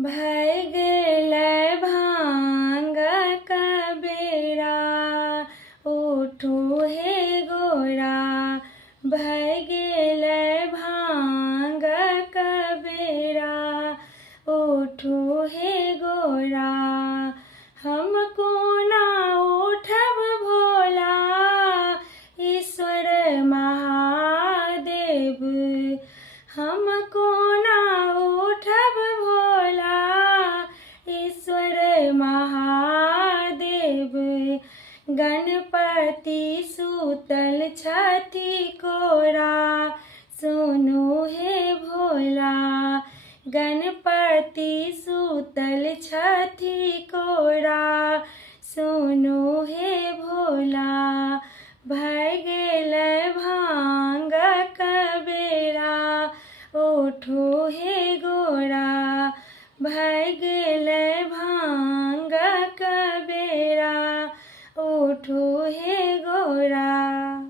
भय गेलै भांग कबेरा, उठू हे गोरा। भय गेलै भांग कबेरा, उठू हे गोरा। हम कोना उठब भोला, ईश्वर महादेव। हम कोना उठब भोला, ईश्वर महादेव। गणपति सुतल छथि कोरा, सुनू हे भोला। गणपति सुतल छथि कोरा, सुनू हे भोला। भय गेलै भांग कबेरा, उठू हे गोरा। भय गेलै भांग कबेरा, उठू हे गोरा।